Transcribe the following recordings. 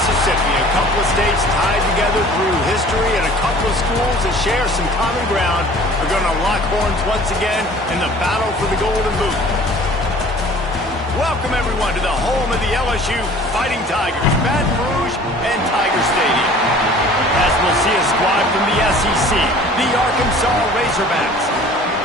Mississippi, a couple of states tied together through history and a couple of schools that share some common ground are going to lock horns once again in the battle for the Golden Boot. Welcome, everyone, to the home of the LSU Fighting Tigers, Baton Rouge and Tiger Stadium. As we'll see a squad from the SEC, the Arkansas Razorbacks,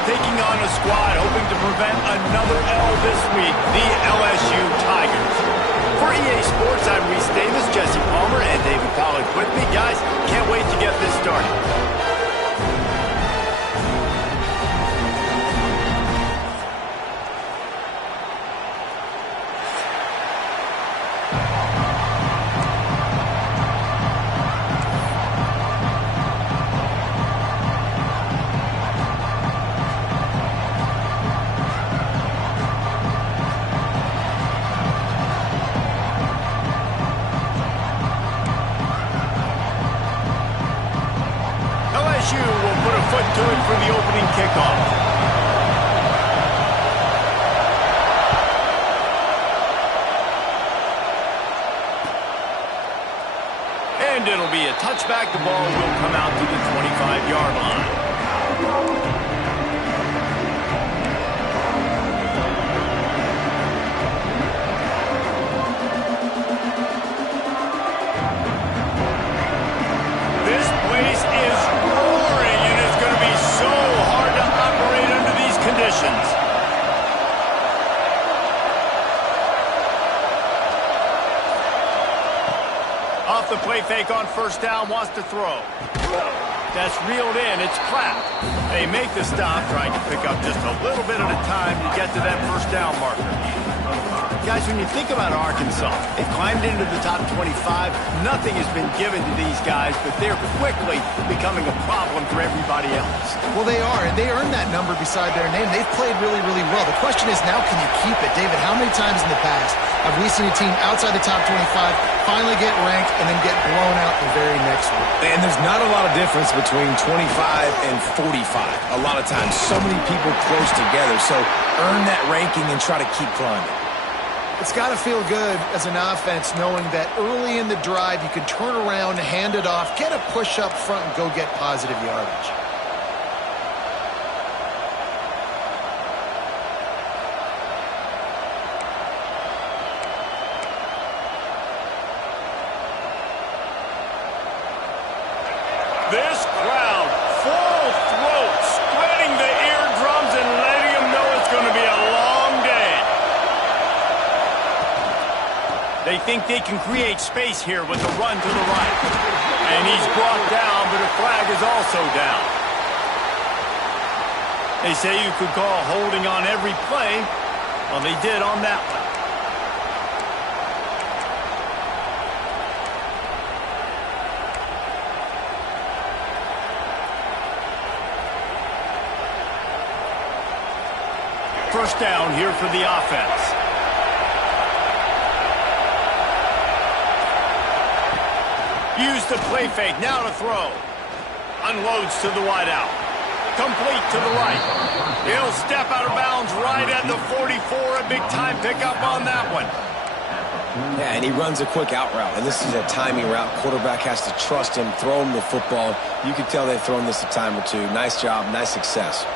taking on a squad hoping to prevent another L this week, the LSU Tigers. For EA Sports, I'm Reese Davis, Jesse Palmer, and David Pollack with me. Guys, can't wait to get this started. To it for the opening kickoff. And it'll be a touchback. The ball will come out to the 25-yard line. This place is roaring, and it's going to be so hard to operate under these conditions. Off the play fake on first down, wants to throw. That's reeled in, it's clapped. They make the stop, trying to pick up just a little bit at a time to get to that first down marker. Guys, when you think about Arkansas, they've climbed into the top 25. Nothing has been given to these guys, but they're quickly becoming a problem for everybody else. Well, they are, and they earned that number beside their name. They've played really, really well. The question is now, can you keep it? David, how many times in the past have we seen a team outside the top 25 finally get ranked and then get blown out the very next week? And there's not a lot of difference between 25 and 45. A lot of times, so many people close together. So earn that ranking and try to keep climbing. It's got to feel good as an offense knowing that early in the drive you can turn around, hand it off, get a push up front, and go get positive yardage. This crowd, full throat, spreading the eardrums and letting them know it's going to be a long day. They think they can create space here with a run to the right. And he's brought down, but a flag is also down. They say you could call holding on every play. Well, they did on that one. First down here for the offense. Use the play fake, now to throw. Unloads to the wideout. Complete to the right. He'll step out of bounds right at the 44. A big time pickup on that one. Yeah, and he runs a quick out route, and this is a timing route. Quarterback has to trust him, throw him the football. You can tell they've thrown this a time or two. Nice job, nice success.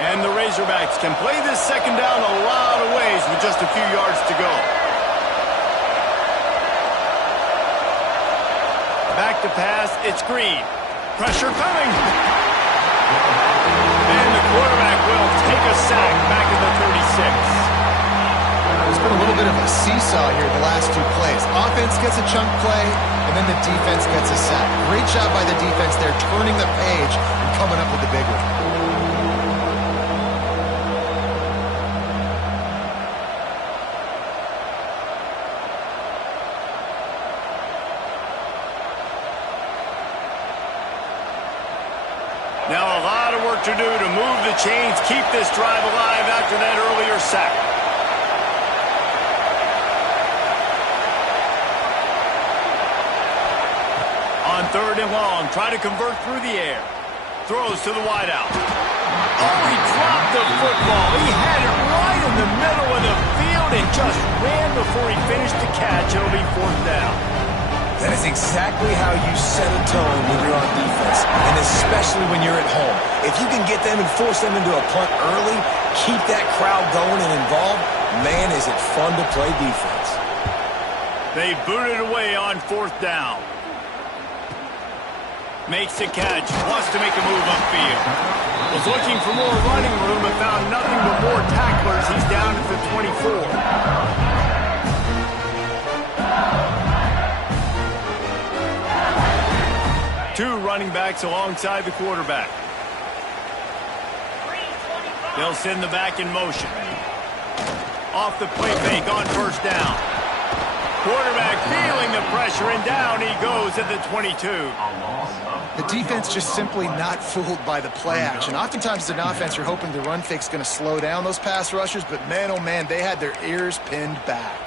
And the Razorbacks can play this second down a lot of ways with just a few yards to go. Back to pass, it's Green. Pressure coming. And the quarterback will take a sack back in the 36. There's been a little bit of a seesaw here the last two plays. Offense gets a chunk play, and then the defense gets a sack. Great job by the defense there, turning the page and coming up with the big one. Now a lot of work to do to move the chains, keep this drive alive after that earlier sack. On third and long, try to convert through the air. Throws to the wideout. Oh, he dropped the football. He had it right in the middle of the field. out and just ran before he finished the catch. It'll be 4th down. That is exactly how you set a tone when you're on defense, and especially when you're at home. If you can get them and force them into a punt early, keep that crowd going and involved, man, is it fun to play defense. They booted away on 4th down. Makes the catch, wants to make a move upfield. Was looking for more running room but found nothing but more tacklers. He's down at the 24. Two running backs alongside the quarterback. They'll send the back in motion. Off the play fake on 1st down. Quarterback feeling the pressure, and down he goes at the 22. The defense just simply not fooled by the play action. Oftentimes as an offense, you're hoping the run fake's going to slow down those pass rushers, but man, oh man, they had their ears pinned back.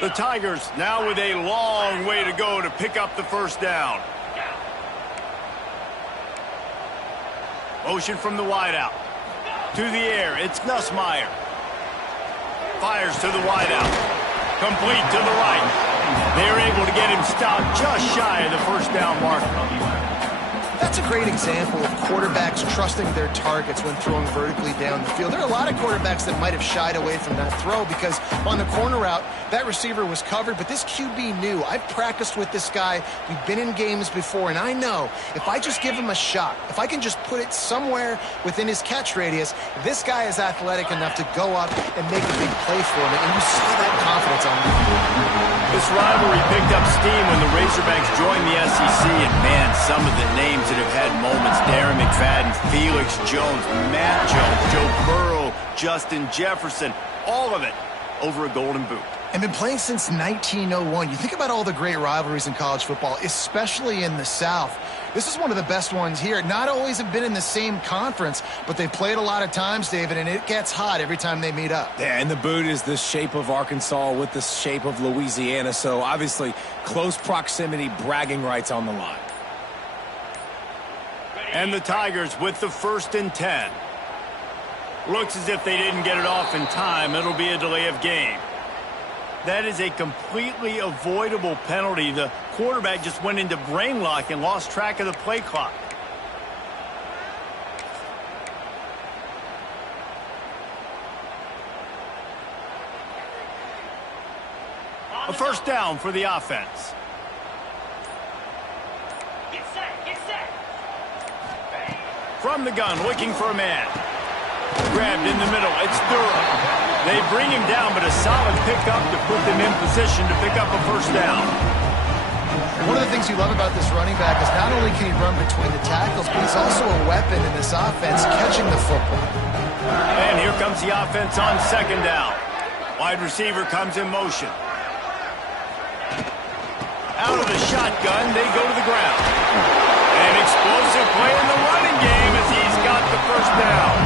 The Tigers now with a long way to go to pick up the 1st down. Motion from the wideout. To the air, it's Nussmeier. Fires to the wideout. Complete to the right. They're able to get him stopped just shy of the 1st down mark. That's a great example of quarterbacks trusting their targets when throwing vertically down the field. There are a lot of quarterbacks that might have shied away from that throw because on the corner route, that receiver was covered, but this QB knew. I've practiced with this guy. We've been in games before, and I know if I just give him a shot, if I can just put it somewhere within his catch radius, this guy is athletic enough to go up and make a big play for him, and you saw that confidence on him. This rivalry picked up steam when the Razorbacks joined the SEC, and man, some of the names that have had moments: Darren McFadden, Felix Jones, Matt Jones, Joe Burrow, Justin Jefferson, all of it over a Golden Boot. And been playing since 1901. You think about all the great rivalries in college football, especially in the South. This is one of the best ones here. Not always have been in the same conference, but they've played a lot of times, David, and it gets hot every time they meet up. Yeah, and the boot is the shape of Arkansas with the shape of Louisiana, so obviously close proximity, bragging rights on the line. And the Tigers with the 1st and 10. Looks as if they didn't get it off in time. It'll be a delay of game. That is a completely avoidable penalty. The quarterback just went into brain lock and lost track of the play clock. A 1st down for the offense. Get set, get set. From the gun, looking for a man. Grabbed in the middle, it's Durham. They bring him down, but a solid pickup to put them in position to pick up a 1st down. One of the things you love about this running back is not only can he run between the tackles, but he's also a weapon in this offense, catching the football. And here comes the offense on 2nd down. Wide receiver comes in motion. Out of the shotgun, they go to the ground. An explosive play in the running game as he's got the 1st down.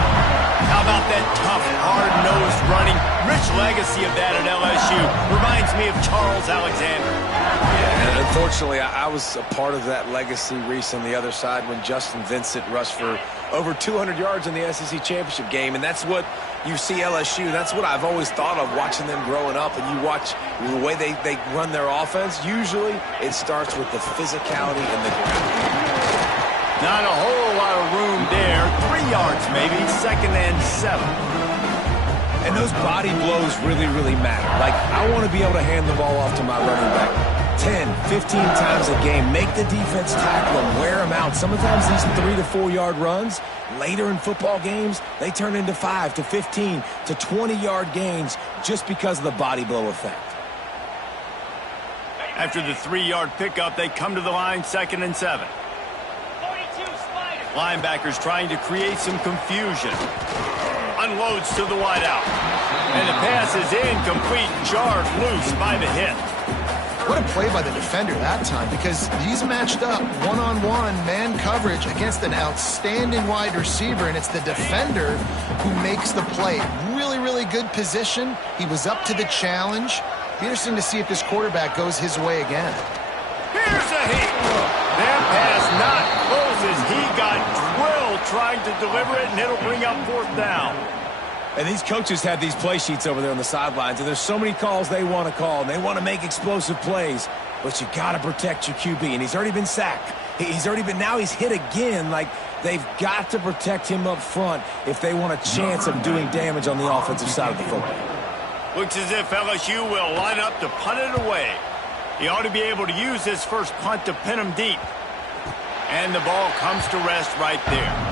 How about that tough, hard-nosed running? Rich legacy of that at LSU. Reminds me of Charles Alexander. Yeah, and unfortunately, I was a part of that legacy, Reese, on the other side when Justin Vincent rushed for over 200 yards in the SEC championship game, and that's what you see LSU. That's what I've always thought of watching them growing up, and you watch the way they run their offense. Usually, it starts with the physicality and the ground. Not a whole lot of room there. 3 yards maybe, 2nd and 7. And those body blows really, really matter. Like, I want to be able to hand the ball off to my running back 10, 15 times a game. Make the defense tackle them, wear them out. Sometimes these 3 to 4 yard runs, later in football games, they turn into 5 to 15 to 20-yard gains just because of the body blow effect. After the 3-yard pickup, they come to the line, 2nd and 7. Linebackers trying to create some confusion. Unloads to the wideout. And the pass is incomplete, jarred loose by the hit. What a play by the defender that time, because he's matched up one-on-one man coverage against an outstanding wide receiver, and it's the defender who makes the play. Really, really good position. He was up to the challenge. Be interesting to see if this quarterback goes his way again. Here's a hit. That pass not closing as he got drilled trying to deliver it, and it'll bring up fourth down. And these coaches have these play sheets over there on the sidelines, and there's so many calls they want to call, and they want to make explosive plays. But you got to protect your QB, and he's already been sacked. Now he's hit again. Like, they've got to protect him up front if they want a chance of doing damage on the offensive side of the football. Looks as if LSU will line up to punt it away. He ought to be able to use this first punt to pin him deep. And the ball comes to rest right there.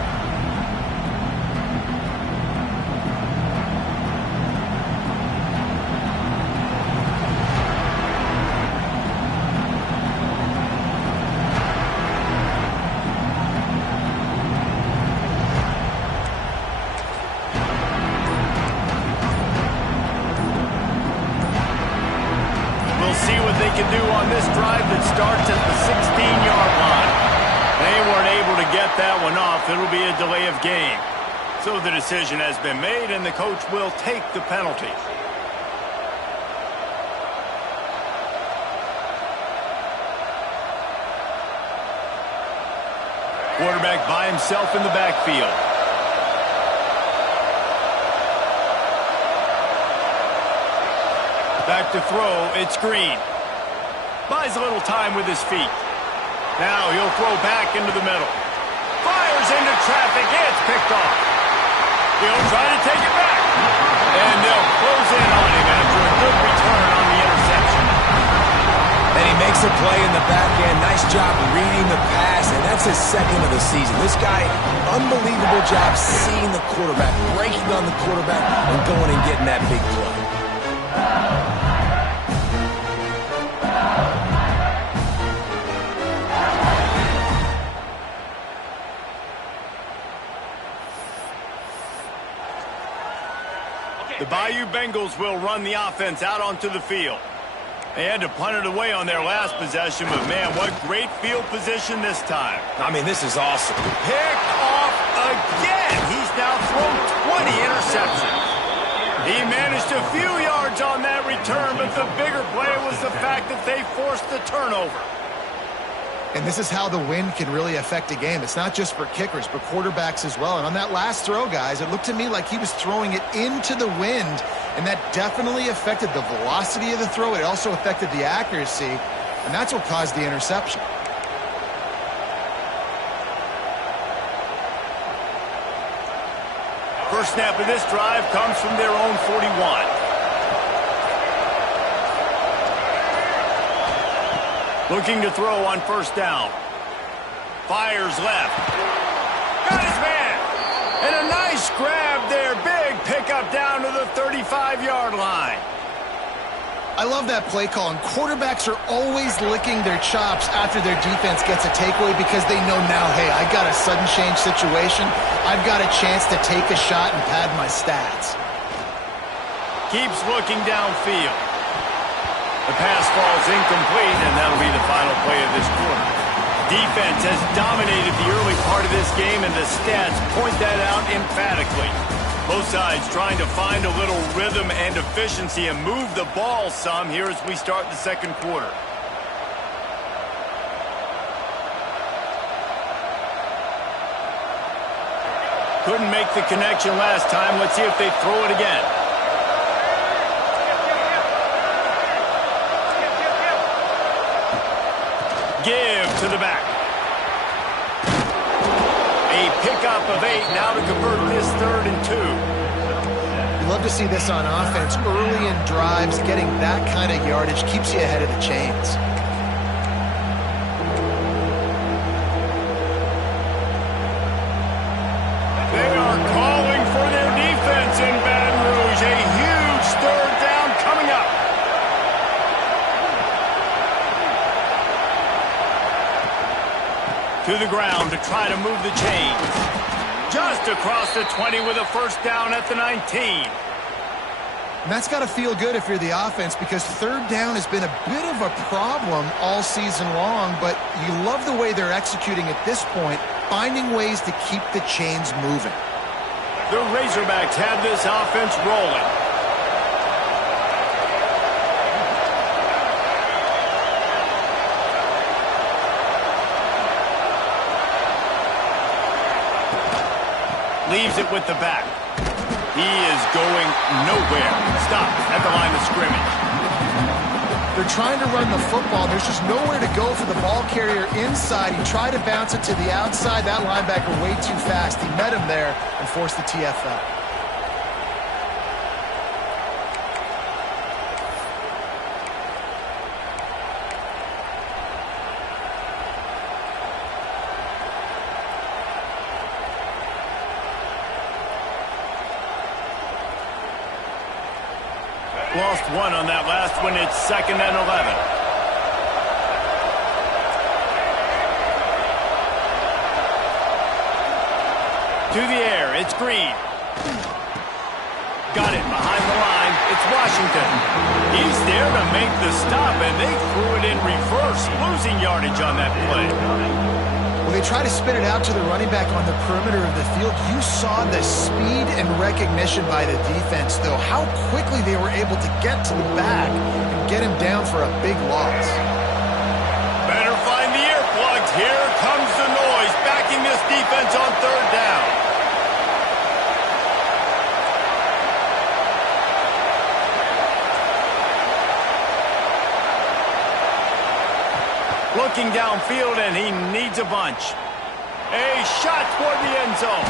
See what they can do on this drive that starts at the 16-yard line. They weren't able to get that one off. It'll be a delay of game. So the decision has been made, and the coach will take the penalty. Quarterback by himself in the backfield. Back to throw, it's Green. Buys a little time with his feet. Now he'll throw back into the middle. Fires into traffic, it's picked off. He'll try to take it back. And they'll close in on him after a good return on the interception. And he makes a play in the back end. Nice job reading the pass, and that's his second of the season. This guy, unbelievable job seeing the quarterback, breaking on the quarterback, and going and getting that big play. The Bayou Bengals will run the offense out onto the field. They had to punt it away on their last possession, but man, what great field position this time. I mean, this is awesome. Picked off again. He's now thrown 20 interceptions. He managed a few yards on that return, but the bigger play was the fact that they forced the turnover. And this is how the wind can really affect a game. It's not just for kickers, but quarterbacks as well. And on that last throw, guys, it looked to me like he was throwing it into the wind, and that definitely affected the velocity of the throw. It also affected the accuracy, and that's what caused the interception. First snap of this drive comes from their own 41. Looking to throw on first down. Fires left. Got his man. And a nice grab there. Big pickup down to the 35-yard line. I love that play call, and quarterbacks are always licking their chops after their defense gets a takeaway because they know now, hey, I got a sudden change situation. I've got a chance to take a shot and pad my stats. Keeps looking downfield. The pass falls incomplete, and that'll be the final play of this quarter. Defense has dominated the early part of this game, and the stats point that out emphatically. Both sides trying to find a little rhythm and efficiency and move the ball some here as we start the second quarter. Couldn't make the connection last time. Let's see if they throw it again. Give to the back. A pickup of 8 now to convert this 3rd and 2. You love to see this on offense. Early in drives, getting that kind of yardage keeps you ahead of the chains. They are calling for their defense in Baton Rouge. A huge 3rd down coming up. To the ground to try to move the chains. Just across the 20 with a first down at the 19. And that's got to feel good if you're the offense, because 3rd down has been a bit of a problem all season long, but you love the way they're executing at this point, finding ways to keep the chains moving. The Razorbacks have this offense rolling. Leaves it with the back. He is going nowhere. Stop at the line of scrimmage. They're trying to run the football. There's just nowhere to go for the ball carrier inside. He tried to bounce it to the outside. That linebacker way too fast. He met him there and forced the TFL. Lost one on that last one. It's 2nd and 11. To the air. It's Green. Got it behind the line. It's Washington. He's there to make the stop, and they threw it in reverse, losing yardage on that play. Well, they try to spit it out to the running back on the perimeter of the field. You saw the speed and recognition by the defense, though. How quickly they were able to get to the back and get him down for a big loss. Better find the earplugs. Here comes the noise, backing this defense on 3rd down. Looking downfield, and he needs a bunch. A shot toward the end zone.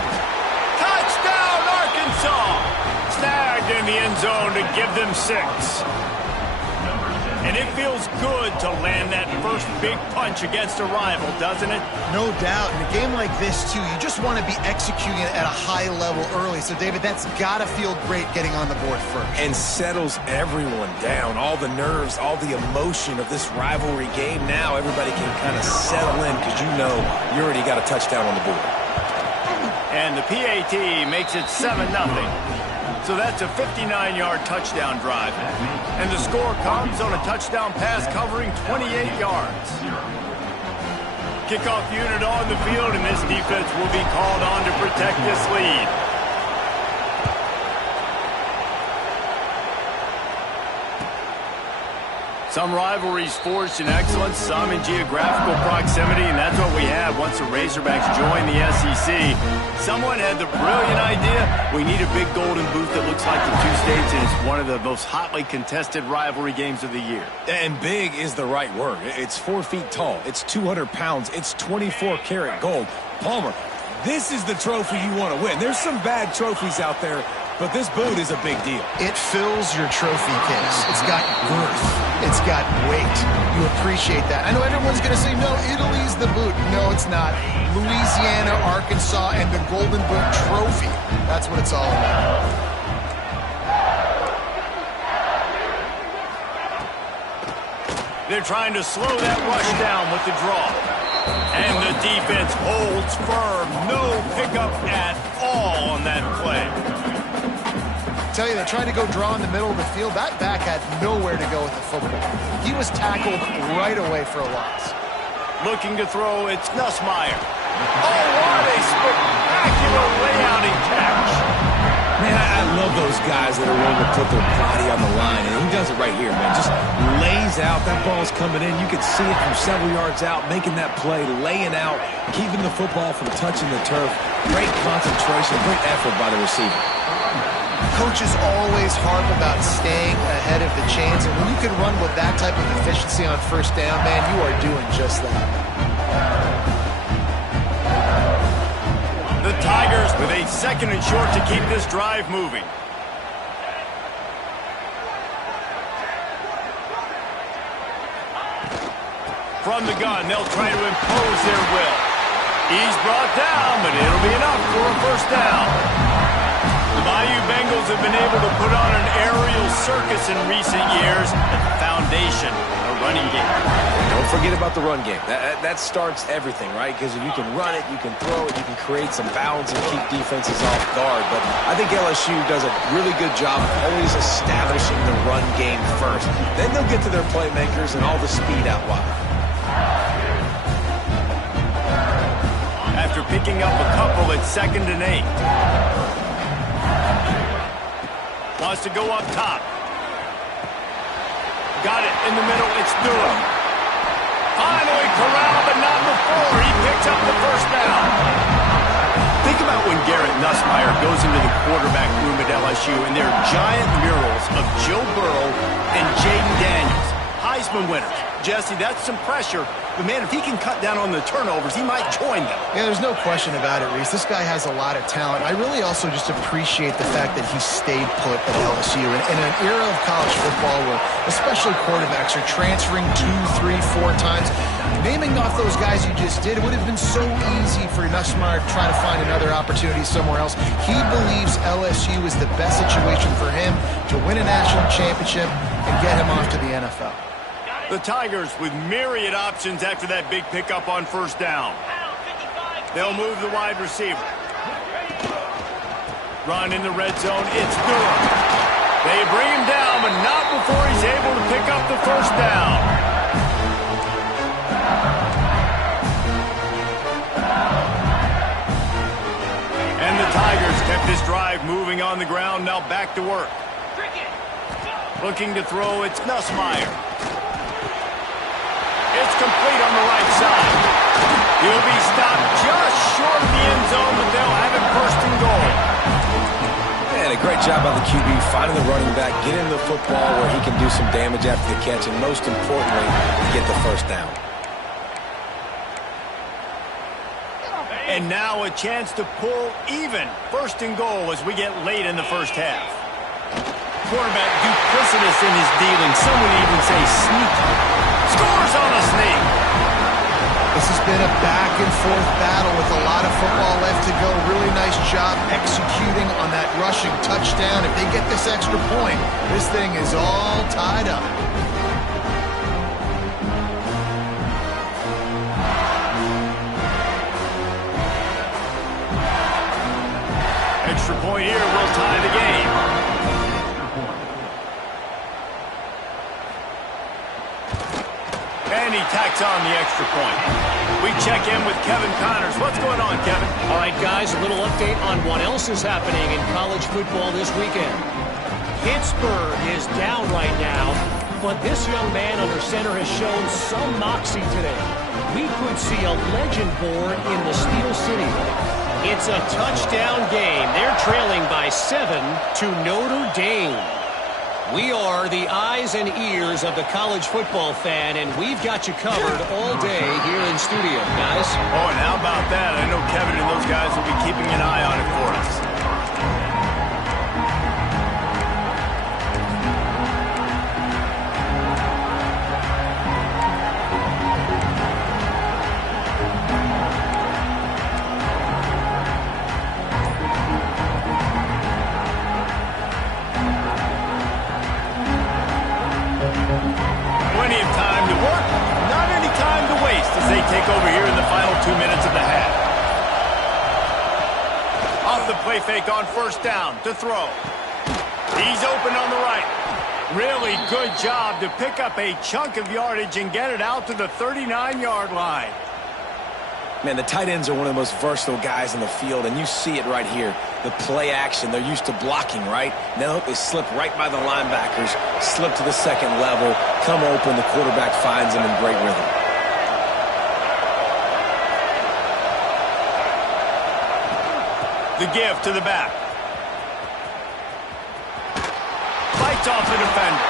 Touchdown, Arkansas! Snagged in the end zone to give them 6. And it feels good to land that first big punch against a rival, doesn't it? No doubt. In a game like this, too, you just want to be executing it at a high level early. So, David, that's got to feel great getting on the board first. And settles everyone down. All the nerves, all the emotion of this rivalry game. Now everybody can kind of settle in because you know you already got a touchdown on the board. And the PAT makes it 7-0. So that's a 59-yard touchdown drive. And the score comes on a touchdown pass covering 28 yards. Kickoff unit on the field, and this defense will be called on to protect this lead. Some rivalries forged in excellence, some in geographical proximity, and that's what we have once the Razorbacks join the SEC. Someone had the brilliant idea, we need a big golden boot that looks like the two states, and it's one of the most hotly contested rivalry games of the year. And big is the right word. It's 4 feet tall. It's 200 pounds. It's 24-karat gold. Palmer, this is the trophy you want to win. There's some bad trophies out there, but this boot is a big deal. It fills your trophy case. It's got girth. It's got weight. You appreciate that. I know everyone's going to say, no, Italy's the boot. No, it's not. Louisiana, Arkansas, and the Golden Boot Trophy. That's what it's all about. They're trying to slow that rush down with the draw. And the defense holds firm. No pickup at all on that play. Tell you, they tried to go draw in the middle of the field. That back had nowhere to go with the football. He was tackled right away for a loss. Looking to throw, it's Nussmeier. Oh, what a spectacular layout and catch. Man, I love those guys that are willing to put their body on the line, and he does it right here, man. Just lays out. That ball's coming in. You can see it from several yards out, making that play, laying out, keeping the football from touching the turf. Great concentration, great effort by the receiver. Coaches always harp about staying ahead of the chains, and when you can run with that type of efficiency on 1st down, man, you are doing just that. The Tigers with a 2nd and short to keep this drive moving. From the gun, they'll try to impose their will. He's brought down, but it'll be enough for a 1st down. The Bayou Bengals have been able to put on an aerial circus in recent years at the foundation, a running game. Don't forget about the run game. That starts everything, right? Because if you can run it, you can throw it, you can create some bounds and keep defenses off guard. But I think LSU does a really good job of always establishing the run game first. Then they'll get to their playmakers and all the speed out wide. After picking up a couple, it's 2nd and 8. Wants to go up top. Got it in the middle. It's Newell. Finally corralled, but not before. He picks up the 1st down. Think about when Garrett Nussmeier goes into the quarterback room at LSU, and there are giant murals of Joe Burrow and Jaden Daniels, Heisman winners. Jesse, that's some pressure. But, man, if he can cut down on the turnovers, he might join them. Yeah, there's no question about it, Reese. This guy has a lot of talent. I really also just appreciate the fact that he stayed put at LSU. In an era of college football where especially quarterbacks are transferring 2, 3, 4 times, naming off those guys you just did, it would have been so easy for Nussmeier to try to find another opportunity somewhere else. He believes LSU is the best situation for him to win a national championship and get him off to the NFL. The Tigers with myriad options after that big pickup on first down. They'll move the wide receiver. Run in the red zone. It's Durham. They bring him down, but not before he's able to pick up the first down. And the Tigers kept this drive moving on the ground. Now back to work. Looking to throw, it's Nussmeier. It's complete on the right side. He'll be stopped just short of the end zone, but they'll have it first and goal. Man, a great job by the QB finding the running back, getting the football where he can do some damage after the catch, and most importantly, get the first down. And now a chance to pull even first and goal as we get late in the first half. Quarterback duplicitous in his dealing. Some would even say sneaky. Scores on a sneak. This has been a back-and-forth battle with a lot of football left to go. Really nice job executing on that rushing touchdown. If they get this extra point, this thing is all tied up. Extra point here will tie the game. And he tacks on the extra point. We check in with Kevin Connors. What's going on, Kevin? All right, guys, a little update on what else is happening in college football this weekend. Pittsburgh is down right now, but this young man under center has shown some moxie today. We could see a legend born in the Steel City. It's a touchdown game. They're trailing by 7 to Notre Dame. We are the eyes and ears of the college football fan, and we've got you covered all day here in studio, guys. Oh, and how about that? I know Kevin and those guys will be keeping an eye on it for us. Plenty of time to work, not any time to waste as they take over here in the final 2 minutes of the half. Off the play fake on first down to throw. He's open on the right. Really good job to pick up a chunk of yardage and get it out to the 39-yard line. Man, the tight ends are one of the most versatile guys in the field, and you see it right here. The play action, they're used to blocking, right? Now they slip right by the linebackers, slip to the second level, come open, the quarterback finds them in great rhythm. The give to the back. Fights off the defender.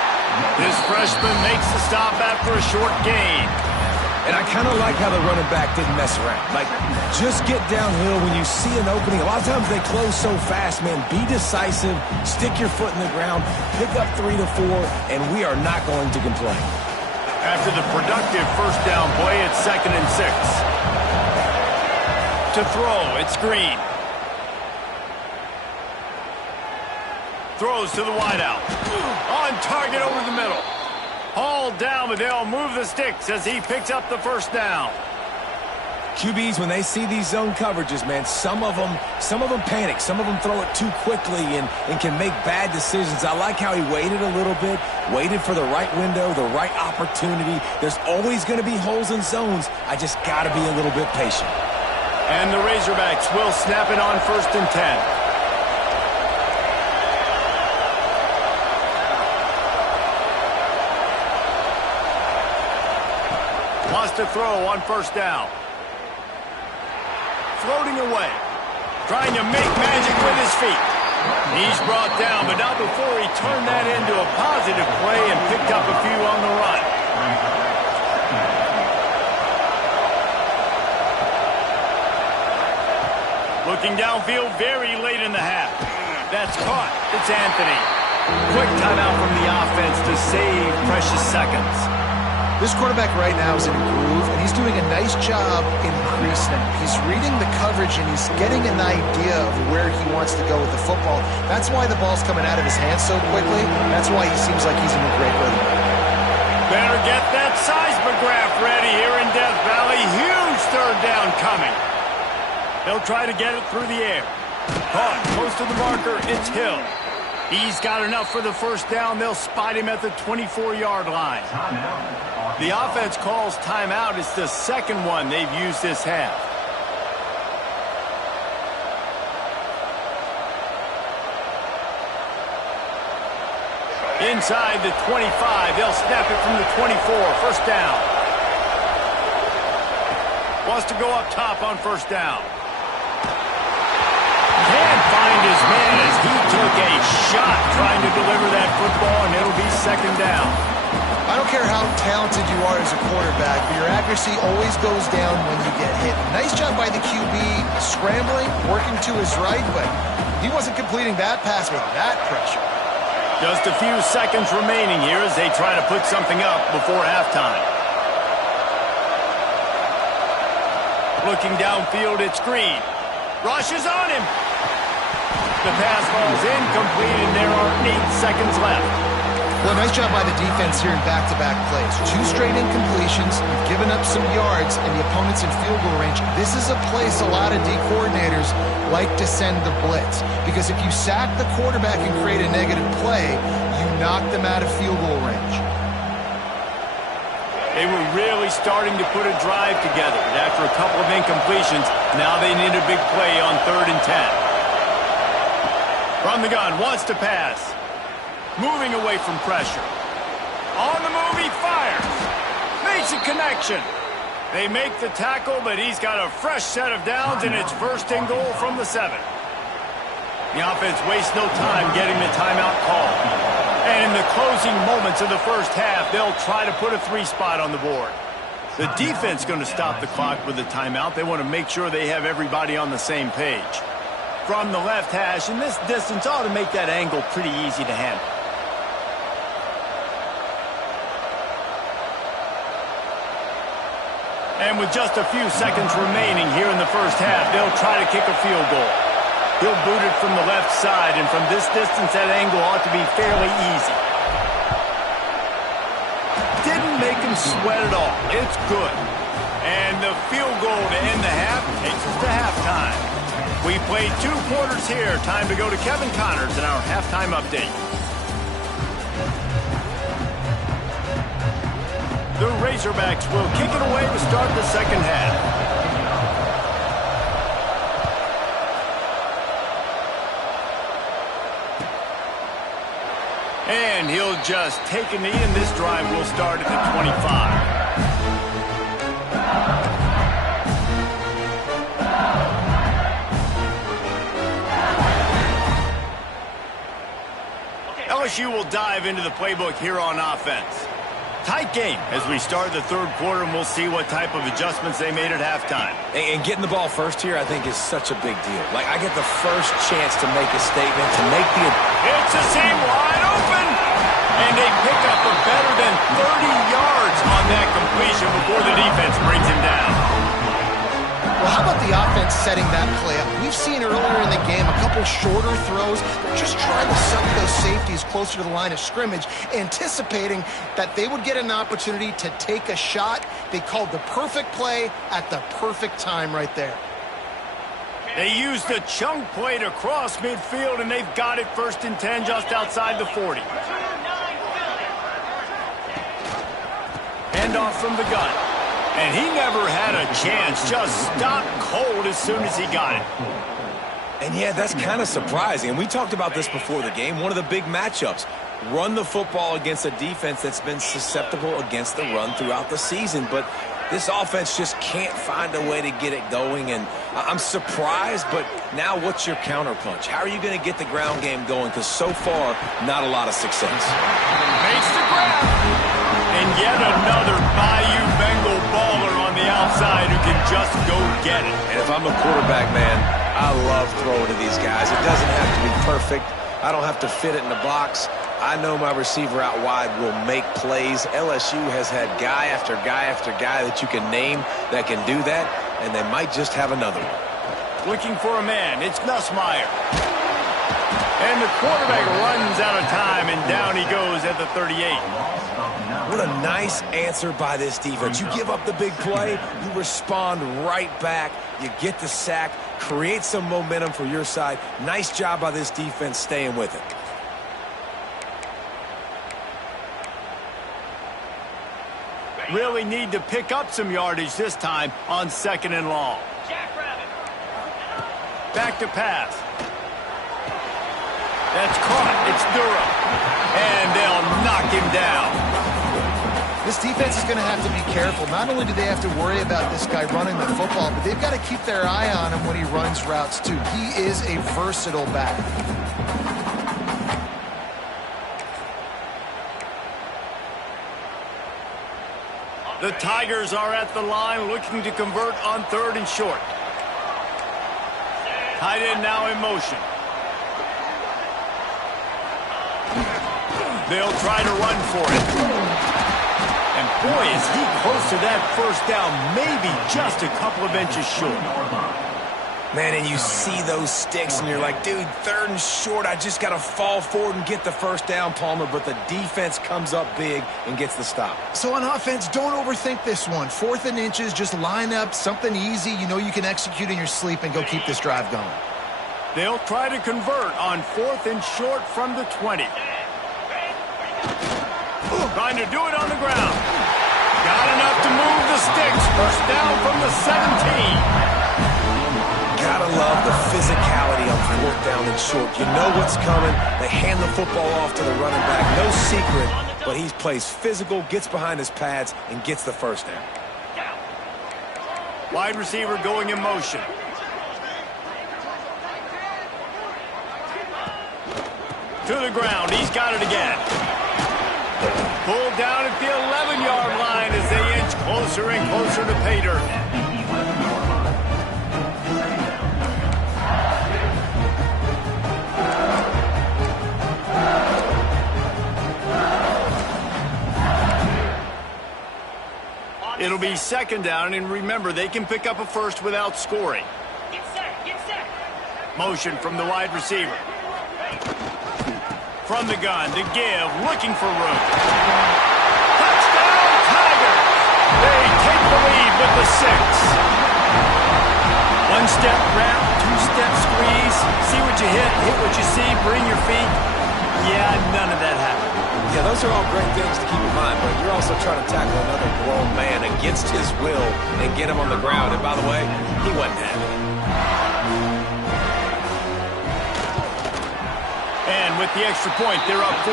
This freshman makes the stop after a short gain. And I kind of like how the running back didn't mess around. Like, just get downhill when you see an opening. A lot of times they close so fast, man. Be decisive, stick your foot in the ground, pick up 3 to 4, and we are not going to complain. After the productive first down play, it's 2nd and 6. To throw, it's Green. Throws to the wideout. On target over the middle. Hauled down, but they'll move the sticks as he picks up the first down. QBs, when they see these zone coverages, man, some of them panic. Some of them throw it too quickly and can make bad decisions. I like how he waited a little bit, waited for the right window, the right opportunity. There's always going to be holes in zones. I just got to be a little bit patient. And the Razorbacks will snap it on 1st and 10. Wants to throw on first down. Floating away. trying to make magic with his feet. He's brought down, but not before he turned that into a positive play and picked up a few on the run. Looking downfield very late in the half. That's caught. It's Anthony. Quick timeout from the offense to save precious seconds. This quarterback right now is in a groove, and he's doing a nice job in pre-snap. He's reading the coverage, and he's getting an idea of where he wants to go with the football. That's why the ball's coming out of his hands so quickly. That's why he seems like he's in a great rhythm. Better get that seismograph ready here in Death Valley. Huge third down coming. They'll try to get it through the air. Caught close to the marker. It's Hill. He's got enough for the first down. They'll spot him at the 24-yard line. The offense calls timeout. It's the second one they've used this half. Inside the 25, they'll snap it from the 24. First down. Wants to go up top on first down. Can't find his man as he took a shot trying to deliver that football, and it'll be second down. I don't care how talented you are as a quarterback, but your accuracy always goes down when you get hit. Nice job by the QB scrambling, working to his right, but he wasn't completing that pass with that pressure. Just a few seconds remaining here as they try to put something up before halftime. Looking downfield, it's Green. Rushes on him. The pass falls incomplete, and there are 8 seconds left. Well, nice job by the defense here in back-to-back plays. 2 straight incompletions, you've given up some yards, and the opponent's in field goal range. This is a place a lot of D coordinators like to send the blitz, because if you sack the quarterback and create a negative play, you knock them out of field goal range. They were really starting to put a drive together, and after a couple of incompletions, now they need a big play on 3rd and 10. From the gun, wants to pass. Moving away from pressure. On the move, he fires. Makes a connection. They make the tackle, but he's got a fresh set of downs, and it's 1st and goal from the 7. The offense wastes no time getting the timeout call. And in the closing moments of the first half, they'll try to put a 3 spot on the board. The defense going to stop the clock with the timeout. They want to make sure they have everybody on the same page. From the left hash, and this distance ought to make that angle pretty easy to handle. And with just a few seconds remaining here in the first half, they'll try to kick a field goal. He'll boot it from the left side, and from this distance, that angle ought to be fairly easy. Didn't make him sweat at all. It's good. And the field goal to end the half takes us to halftime. We played 2 quarters here. Time to go to Kevin Connors in our halftime update. The Razorbacks will kick it away to start the second half. And he'll just take a knee, and this drive will start at the 25. LSU will dive into the playbook here on offense. Tight game as we start the 3rd quarter, and we'll see what type of adjustments they made at halftime. And getting the ball first here, I think, is such a big deal. Like, I get the first chance to make a statement, to make the... It's a seam wide open! And they pick up a better than 30 yards on that completion before the defense brings him down. Well, how about the offense setting that play up? We've seen earlier in the game a couple shorter throws. They're just trying to suck those safeties closer to the line of scrimmage, anticipating that they would get an opportunity to take a shot. They called the perfect play at the perfect time right there. They used a chunk play to cross midfield, and they've got it 1st and 10 just outside the 40. Handoff from the gun. And he never had a chance, just stopped cold as soon as he got it. And yeah, that's kind of surprising. And we talked about this before the game. One of the big matchups. Run the football against a defense that's been susceptible against the run throughout the season. But This offense just can't find a way to get it going, and I'm surprised, but now what's your counterpunch? How are you going to get the ground game going? Because so far, not a lot of success. Makes the grab. And yet another Bayou Bengal baller on the outside who can just go get it. And if I'm a quarterback, man, I love throwing to these guys. It doesn't have to be perfect. I don't have to fit it in the box. I know my receiver out wide will make plays. LSU has had guy after guy after guy that you can name that can do that, and they might just have another one. Looking for a man. It's Nussmeier. And the quarterback runs out of time, and down he goes at the 38. What a nice answer by this defense. You give up the big play, you respond right back, you get the sack, create some momentum for your side. Nice job by this defense staying with it. Really need to pick up some yardage this time on 2nd and long. Back to pass. That's caught. It's Durham. And they'll knock him down. This defense is going to have to be careful. Not only do they have to worry about this guy running the football, but they've got to keep their eye on him when he runs routes too. He is a versatile back. The Tigers are at the line looking to convert on 3rd and short. Tight end now in motion. They'll try to run for it. And boy, is he close to that first down, maybe just a couple of inches short. Man, and you see those sticks, and you're like, dude, 3rd and short, I just got to fall forward and get the first down, Palmer, but the defense comes up big and gets the stop. So on offense, don't overthink this one. 4th and inches, just line up something easy you know you can execute in your sleep and go keep this drive going. They'll try to convert on 4th and short from the 20. Trying to do it on the ground. Got enough to move the sticks. First down from the 17. Gotta love the physicality on 4th down and short. You know what's coming. They hand the football off to the running back. No secret, but he plays physical, gets behind his pads, and gets the first down. Wide receiver going in motion. To the ground. He's got it again. Pulled down at the 11-yard line as they inch closer and closer to pay dirt. It'll be 2nd down, and remember, they can pick up a first without scoring. Get set, get set. Motion from the wide receiver. From the gun to give, looking for room. Touchdown, Tigers! They take the lead with the 6. 1-step wrap, 2-step squeeze. See what you hit what you see, bring your feet. Yeah, none of that happened. Yeah, those are all great things to keep in mind, but you're also trying to tackle another grown man against his will and get him on the ground. And by the way, he wasn't having it. And with the extra point, they're up 14-10.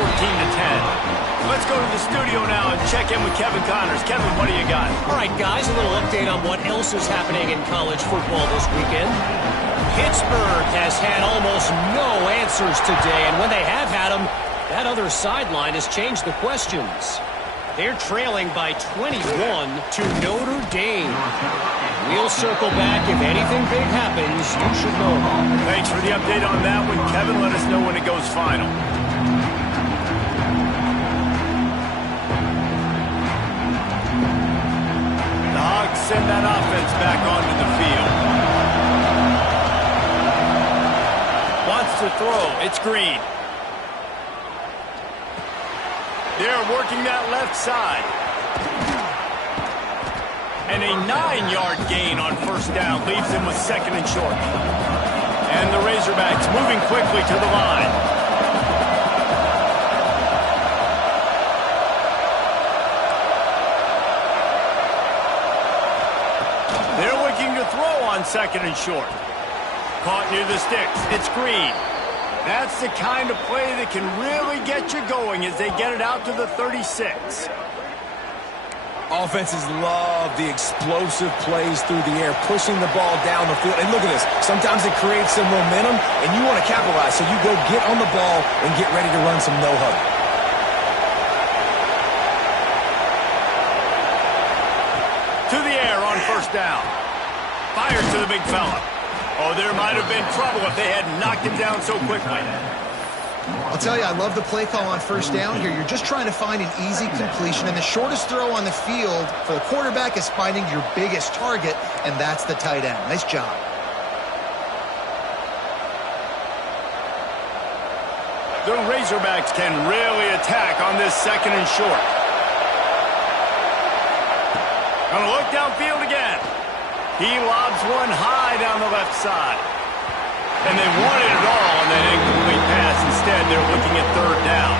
Let's go to the studio now and check in with Kevin Connors. Kevin, what do you got? All right, guys, a little update on what else is happening in college football this weekend. Pittsburgh has had almost no answers today, and when they have had them, that other sideline has changed the questions. They're trailing by 21 to Notre Dame. We'll circle back. If anything big happens, you should know. Thanks for the update on that one, Kevin. Let us know when it goes final. The Hogs send that offense back onto the field. Wants to throw. It's Green. They're working that left side. And a 9-yard gain on first down leaves them with 2nd and short. And the Razorbacks moving quickly to the line. They're looking to throw on 2nd and short. Caught near the sticks. It's Green. That's the kind of play that can really get you going as they get it out to the 36. Offenses love the explosive plays through the air, pushing the ball down the field. And look at this. Sometimes it creates some momentum, and you want to capitalize. So you go get on the ball and get ready to run some no-huddle. To the air on first down. Fires to the big fella. Oh, there might have been trouble if they had knocked him down so quickly. I'll tell you, I love the play call on first down here. You're just trying to find an easy completion, and the shortest throw on the field for the quarterback is finding your biggest target, and that's the tight end. Nice job. The Razorbacks can really attack on this second and short. Gonna look downfield again. He lobs one high down the left side. And they wanted it all on that incomplete pass. Instead, they're looking at third down.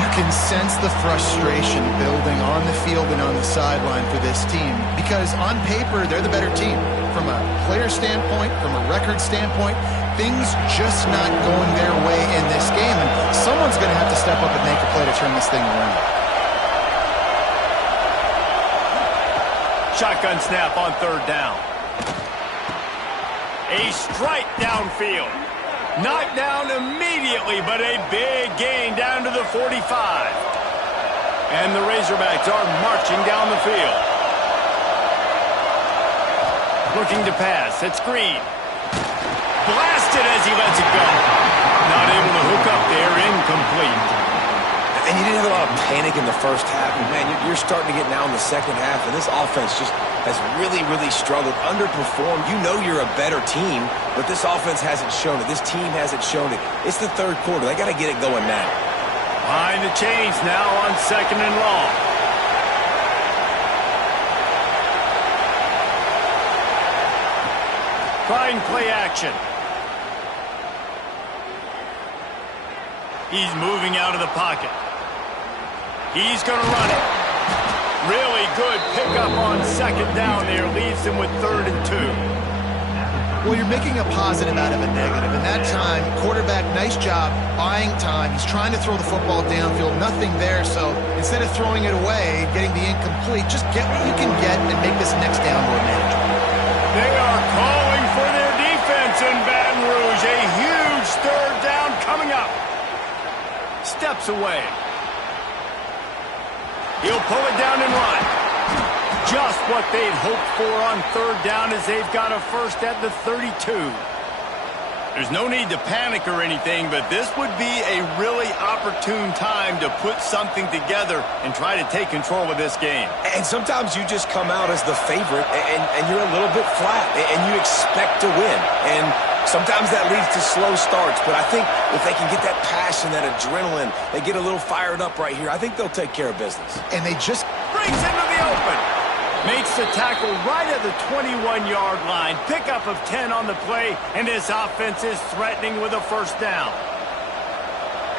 You can sense the frustration building on the field and on the sideline for this team because on paper, they're the better team. From a player standpoint, from a record standpoint, things just not going their way in this game. And someone's going to have to step up and make a play to turn this thing around. Shotgun snap on third down. A strike downfield. Knocked down immediately, but a big gain down to the 45. And the Razorbacks are marching down the field. Looking to pass. It's Green. Blasted as he lets it go. Not able to hook up there. Incomplete. And you didn't have a lot of panic in the first half. And, man, you're starting to get now in the second half, and this offense just has really, really struggled, underperformed. You know you're a better team, but this offense hasn't shown it. This team hasn't shown it. It's the third quarter. They got to get it going now. Behind the chains now on second and long. Trying play action. He's moving out of the pocket. He's going to run it. Really good pickup on second down there. Leaves him with 3rd and 2. Well, you're making a positive out of a negative. And that time, quarterback, nice job buying time. He's trying to throw the football downfield. Nothing there. So instead of throwing it away, getting the incomplete, just get what you can get and make this next down more manageable. They are calling for their defense in Baton Rouge. A huge 3rd down coming up. Steps away. He'll pull it down and run. Just what they'd hoped for on 3rd down as they've got a first at the 32. There's no need to panic or anything, but this would be a really opportune time to put something together and try to take control of this game. And sometimes you just come out as the favorite, and you're a little bit flat, and you expect to win. And sometimes that leads to slow starts, but I think if they can get that passion, that adrenaline, they get a little fired up right here, I think they'll take care of business. And they just brings into the open. Makes the tackle right at the 21-yard line. Pickup of 10 on the play, and his offense is threatening with a first down.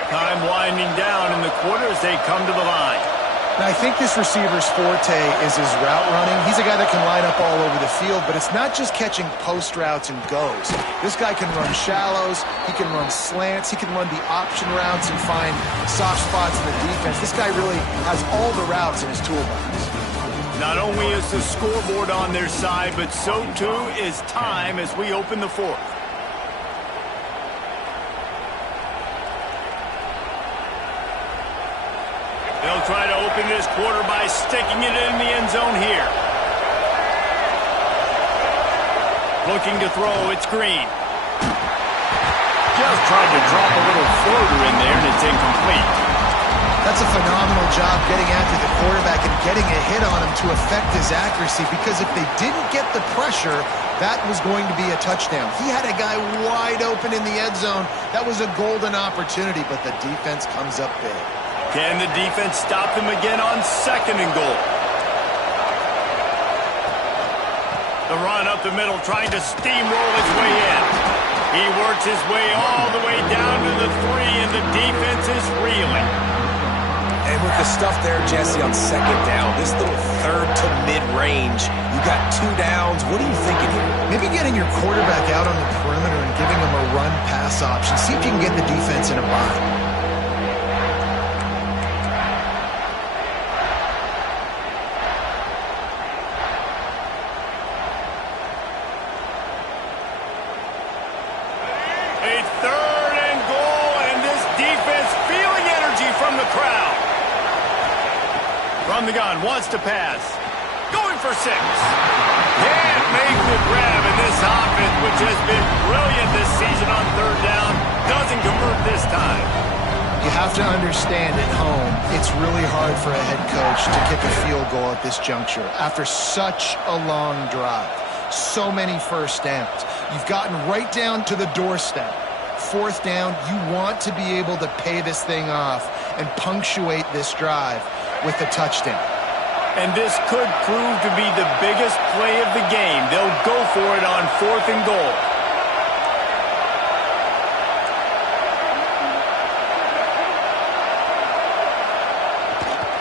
Time winding down in the quarter as they come to the line. Now, I think this receiver's forte is his route running. He's a guy that can line up all over the field, but it's not just catching post routes and goes. This guy can run shallows, he can run slants, he can run the option routes and find soft spots in the defense. This guy really has all the routes in his toolbox. Not only is the scoreboard on their side, but so too is time as we open the fourth. They'll try to open this quarter by sticking it in the end zone here. Looking to throw, it's Green. Just tried to drop a little floater in there, and it's incomplete. That's a phenomenal job getting after the quarterback and getting a hit on him to affect his accuracy, because if they didn't get the pressure, that was going to be a touchdown. He had a guy wide open in the end zone. That was a golden opportunity, but the defense comes up big. Can the defense stop them again on 2nd and goal? The run up the middle, trying to steamroll his way in. He works his way all the way down to the 3, and the defense is reeling. And with the stuff there, Jesse, on 2nd down, this little 3rd to mid-range, you got 2 downs. What are you thinking here? Maybe getting your quarterback out on the perimeter and giving him a run-pass option. See if you can get the defense in a bind. From the gun, wants to pass. Going for 6. Can't make the grab, and this offense, which has been brilliant this season on third down, doesn't convert this time. You have to understand at home, it's really hard for a head coach to kick a field goal at this juncture after such a long drive. So many first downs. You've gotten right down to the doorstep. Fourth down, you want to be able to pay this thing off and punctuate this drive with a touchdown. And this could prove to be the biggest play of the game. They'll go for it on 4th and goal.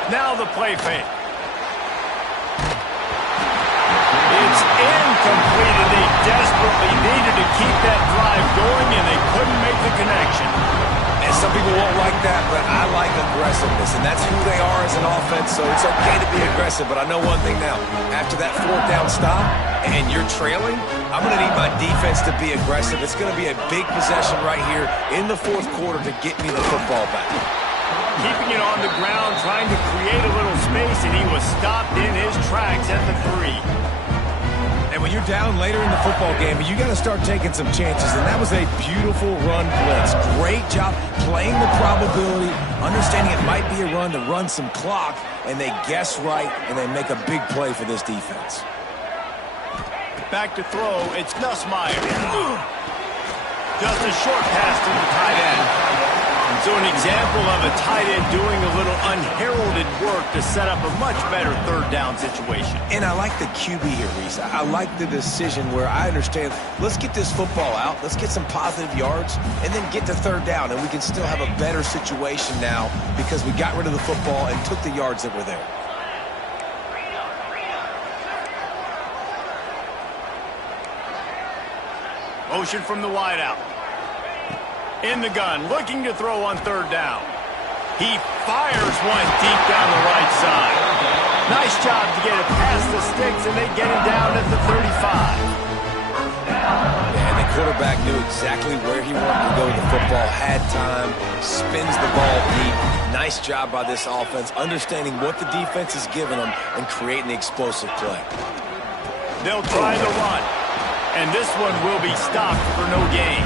Now the play fake. It's incomplete, and they desperately needed to keep that drive going, and they couldn't make the connection. And some people won't like that, but I like aggressiveness, and that's who they are as an offense, so it's okay to be aggressive. But I know one thing now. After that 4th down stop and you're trailing, I'm going to need my defense to be aggressive. It's going to be a big possession right here in the 4th quarter to get me the football back. Keeping it on the ground, trying to create a little space, and he was stopped in his tracks at the 3. And when you're down later in the football game, you got to start taking some chances, and that was a beautiful run blitz. Great job playing the probability, understanding it might be a run to run some clock, and they guess right, and they make a big play for this defense. Back to throw, it's Nussmeier. Just a short pass to the tight end. So an example of a tight end doing a little unheralded work to set up a much better third down situation. And I like the QB here, Reese. I like the decision where I understand, let's get this football out, let's get some positive yards, and then get to third down, and we can still have a better situation now because we got rid of the football and took the yards that were there. Motion from the wideout. In the gun, looking to throw on third down. He fires one deep down the right side. Nice job to get it past the sticks, and they get him down at the 35. And the quarterback knew exactly where he wanted to go with the football, had time, spins the ball deep. Nice job by this offense, understanding what the defense is giving them and creating the explosive play. They'll try the run, and this one will be stopped for no gain.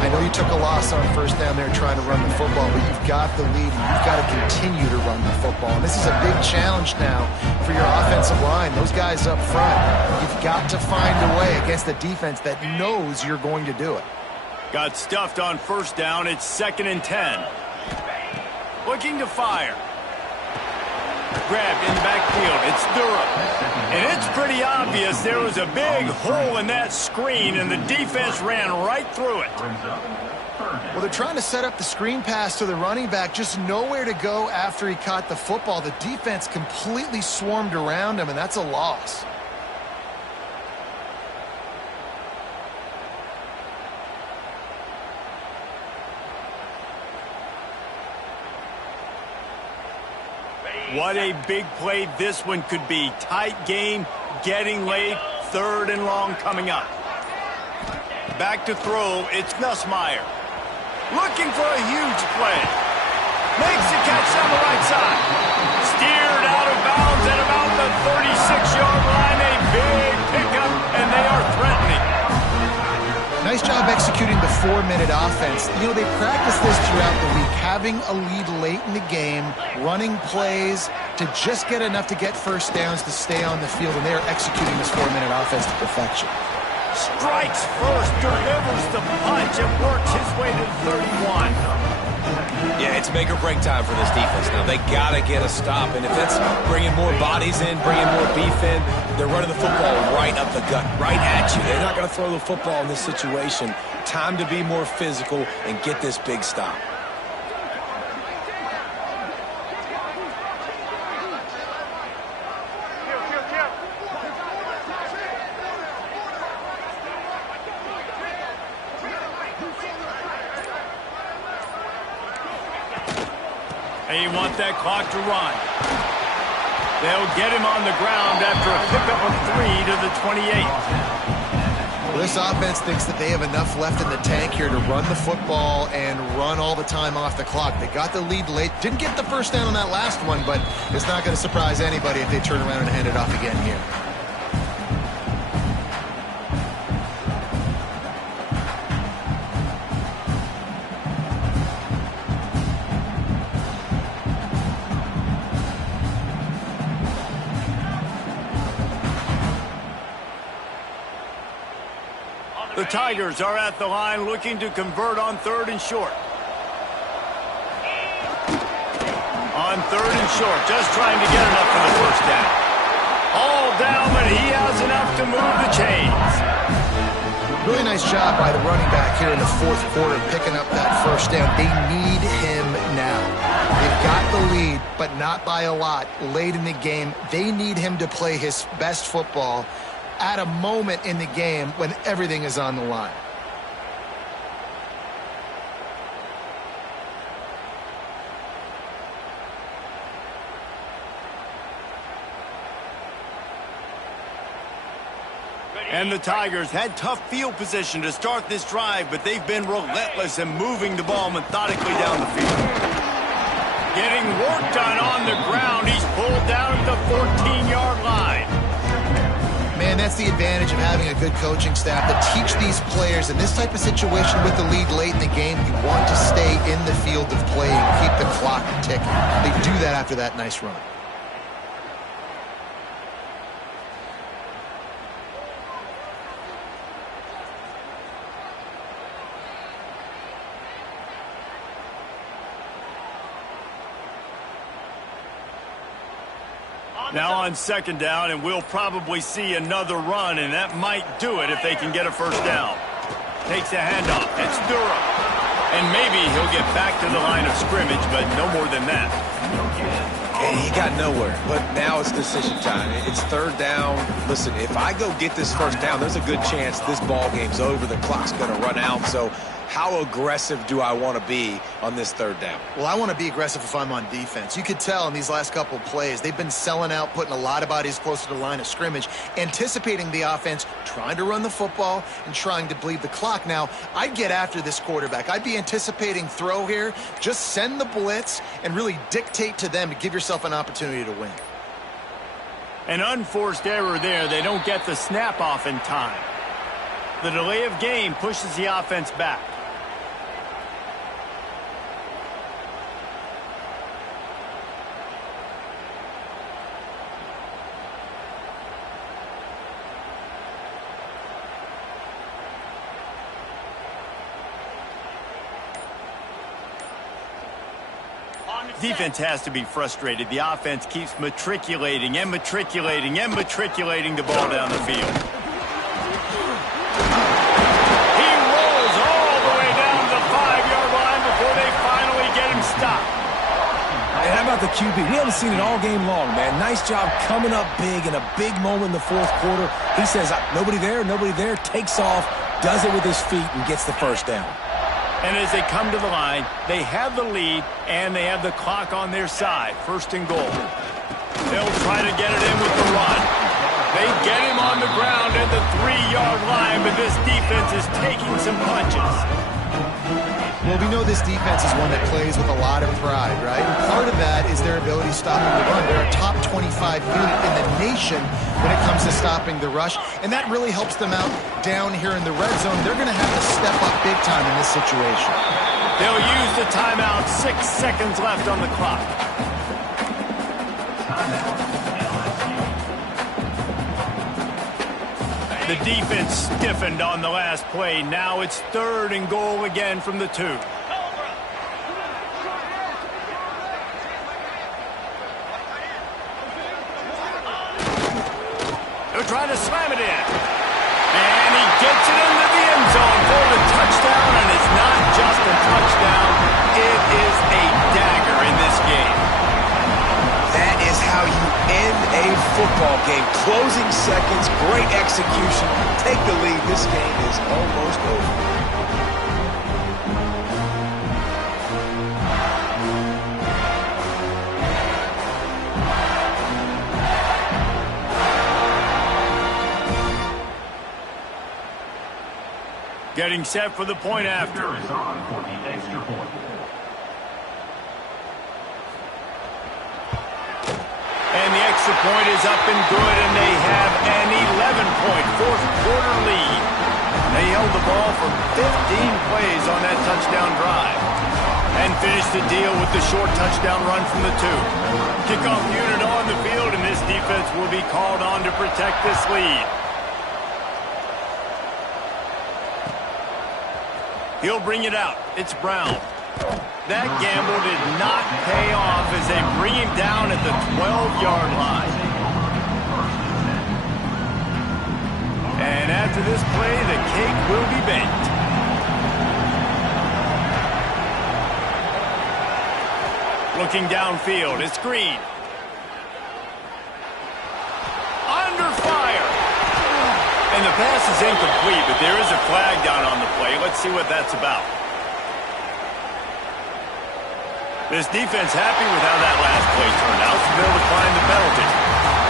I know you took a loss on first down there trying to run the football, but you've got the lead, and you've got to continue to run the football. And this is a big challenge now for your offensive line. Those guys up front, you've got to find a way against a defense that knows you're going to do it. Got stuffed on first down. It's 2nd and 10. Looking to fire. Grabbed in the backfield. It's Durham. And it's pretty obvious there was a big hole in that screen, and the defense ran right through it. Well, they're trying to set up the screen pass to the running back, just nowhere to go after he caught the football. The defense completely swarmed around him, and that's a loss. What a big play this one could be. Tight game, getting late, 3rd and long coming up. Back to throw, it's Nussmeier. Looking for a huge play. Makes the catch on the right side. Steered out of bounds at about the 36-yard line. A big pickup, and they are threatening. Nice job executing the 4-minute offense. You know, they practiced this throughout the week, having a lead late in the game, running plays to just get enough to get first downs to stay on the field, and they are executing this 4-minute offense to perfection. Strikes first, delivers the punch, and works his way to 31. Yeah, it's make or break time for this defense. Now, they got to get a stop, and if that's bringing more bodies in, bringing more beef in, they're running the football right up the gut, right at you. They're not going to throw the football in this situation. Time to be more physical and get this big stop. They want that clock to run. They'll get him on the ground after a pickup of 3 to the 28. Well, this offense thinks that they have enough left in the tank here to run the football and run all the time off the clock. They got the lead late. Didn't get the first down on that last one, but it's not going to surprise anybody if they turn around and hand it off again here. The Tigers are at the line looking to convert on 3rd and short. On 3rd and short, just trying to get enough for the first down. All down, but he has enough to move the chains. Really nice job by the running back here in the 4th quarter picking up that first down. They need him now. They've got the lead, but not by a lot. Late in the game, they need him to play his best football at a moment in the game when everything is on the line. And the Tigers had tough field position to start this drive, but they've been relentless in moving the ball methodically down the field. Getting work done on the ground. He's pulled down at the 14-yard line. Man, that's the advantage of having a good coaching staff that teach these players in this type of situation with the lead late in the game. You want to stay in the field of play and keep the clock ticking. They do that after that nice run. Now on 2nd down, and we'll probably see another run, and that might do it if they can get a first down. Takes a handoff. It's Durham. And maybe he'll get back to the line of scrimmage, but no more than that. And he got nowhere, but now it's decision time. It's 3rd down. Listen, if I go get this first down, there's a good chance this ball game's over. The clock's going to run out, so how aggressive do I want to be on this 3rd down? Well, I want to be aggressive if I'm on defense. You could tell in these last couple of plays, they've been selling out, putting a lot of bodies closer to the line of scrimmage, anticipating the offense, trying to run the football, and trying to bleed the clock. Now, I'd get after this quarterback. I'd be anticipating throw here. Just send the blitz and really dictate to them to give yourself an opportunity to win. An unforced error there. They don't get the snap off in time. The delay of game pushes the offense back. Defense has to be frustrated. The offense keeps matriculating and matriculating and matriculating the ball down the field. He rolls all the way down the 5-yard line before they finally get him stopped. And how about the QB? We haven't seen it all game long, man. Nice job coming up big in a big moment in the 4th quarter. He says, nobody there, takes off, does it with his feet, and gets the first down. And as they come to the line, they have the lead, and they have the clock on their side. 1st and goal. They'll try to get it in with the run. They get him on the ground at the 3-yard line, but this defense is taking some punches. Well, we know this defense is one that plays with a lot of pride, right? And part of that is their ability to stop the run. They're a top 25 unit in the nation when it comes to stopping the rush, and that really helps them out down here in the red zone. They're going to have to step up big time in this situation. They'll use the timeout. 6 seconds left on the clock. The defense stiffened on the last play. Now it's 3rd and goal again from the 2. They're trying to slam it in. And he gets it into the end zone for the touchdown, and it's not just a touchdown. It is a dagger in this game. That is how you end a football game. Closing seconds, great execution. Take the lead. This game is almost over. Getting set for the point after. Is on for the extra point. And the extra point is up and good, and they have an 11-point fourth quarter lead. They held the ball for 15 plays on that touchdown drive and finished the deal with the short touchdown run from the 2. Kickoff unit on the field, and this defense will be called on to protect this lead. He'll bring it out. It's Brown. That gamble did not pay off as they bring him down at the 12-yard line. And after this play, the cake will be baked. Looking downfield, it's Green. Under fire. And the pass is incomplete, but there is a flag down on the play. Let's see what that's about. This defense happy with how that last play turned out, so they'll decline the penalty.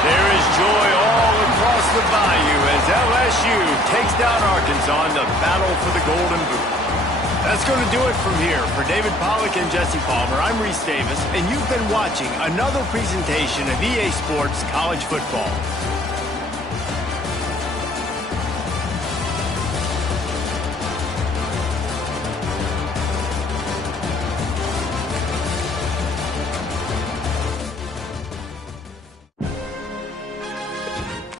There is joy all across the bayou as LSU takes down Arkansas in the battle for the Golden Boot. That's going to do it from here. For David Pollack and Jesse Palmer, I'm Reese Davis, and you've been watching another presentation of EA Sports College Football.